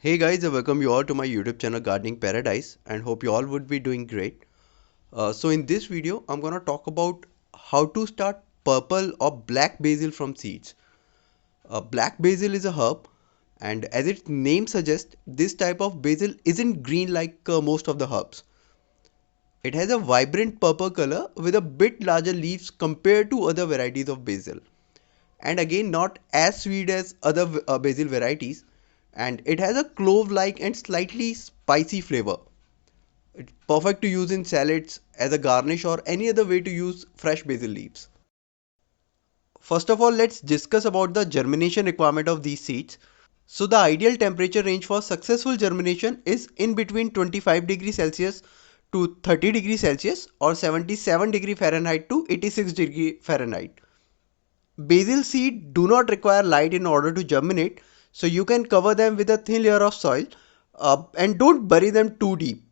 Hey guys, I welcome you all to my YouTube channel Gardening Paradise and hope you all would be doing great. So in this video, I'm gonna talk about how to start purple or black basil from seeds. Black basil is a herb, and as its name suggests, this type of basil isn't green like most of the herbs. It has a vibrant purple color with a bit larger leaves compared to other varieties of basil. And again, not as sweet as other basil varieties, and it has a clove-like and slightly spicy flavor. It's perfect to use in salads, as a garnish, or any other way to use fresh basil leaves. First of all, let's discuss about the germination requirement of these seeds. So the ideal temperature range for successful germination is in between 25 degrees Celsius to 30 degrees Celsius or 77 degree Fahrenheit to 86 degree Fahrenheit. Basil seed do not require light in order to germinate, so you can cover them with a thin layer of soil and don't bury them too deep.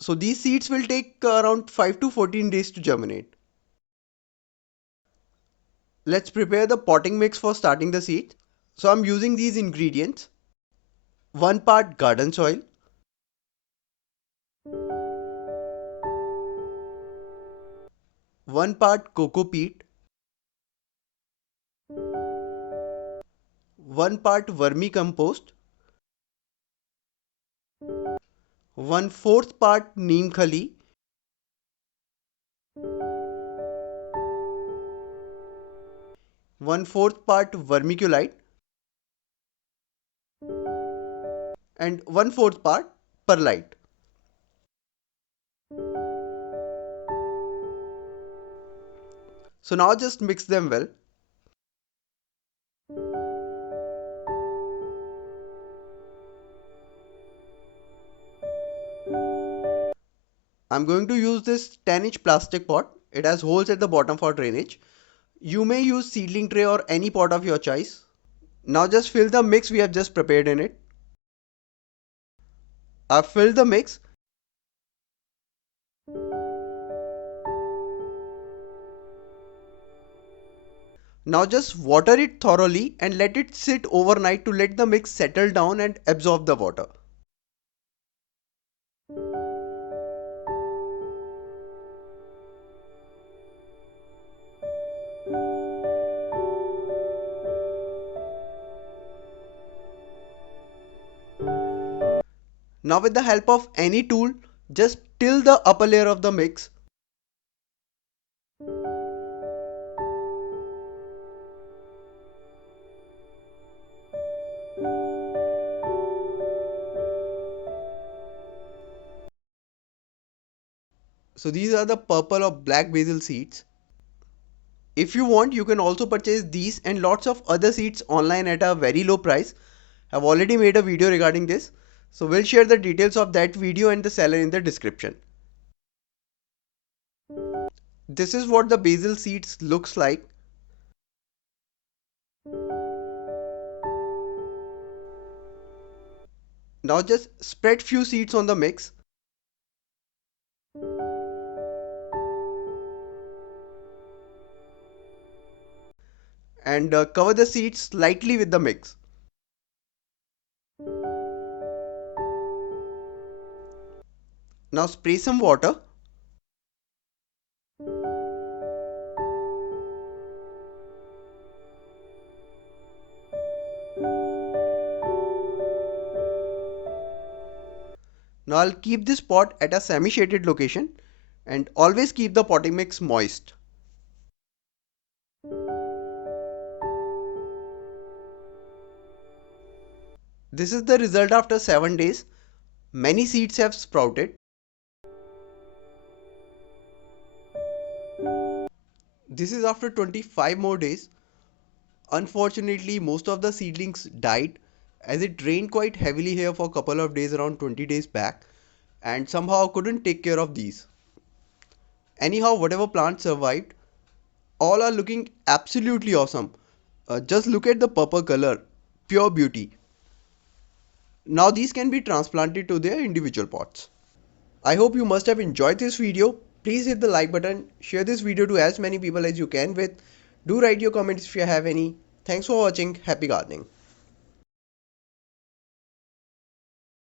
So these seeds will take around 5 to 14 days to germinate. Let's prepare the potting mix for starting the seeds. So I'm using these ingredients: 1 part garden soil, 1 part coco peat, 1 part vermicompost, 1/4 part neem khali, 1/4 part vermiculite, and 1/4 part perlite. So now just mix them well. I'm going to use this 10-inch plastic pot. It has holes at the bottom for drainage. You may use seedling tray or any pot of your choice. Now just fill the mix we have just prepared in it. I've filled the mix. Now just water it thoroughly and let it sit overnight to let the mix settle down and absorb the water. Now with the help of any tool, just till the upper layer of the mix. So these are the purple or black basil seeds. If you want, you can also purchase these and lots of other seeds online at a very low price. I've already made a video regarding this. So we'll share the details of that video and the seller in the description. This is what the basil seeds looks like. Now just spread few seeds on the mix. And cover the seeds slightly with the mix. Now spray some water. Now I'll keep this pot at a semi-shaded location and always keep the potting mix moist. This is the result after 7 days. Many seeds have sprouted. This is after 25 more days. Unfortunately, most of the seedlings died as it rained quite heavily here for a couple of days around 20 days back, and somehow couldn't take care of these. Anyhow, whatever plants survived, all are looking absolutely awesome. Just look at the purple color, pure beauty. Now these can be transplanted to their individual pots. I hope you must have enjoyed this video. Please hit the like button, share this video to as many people as you can with. Do write your comments if you have any. Thanks for watching. Happy gardening.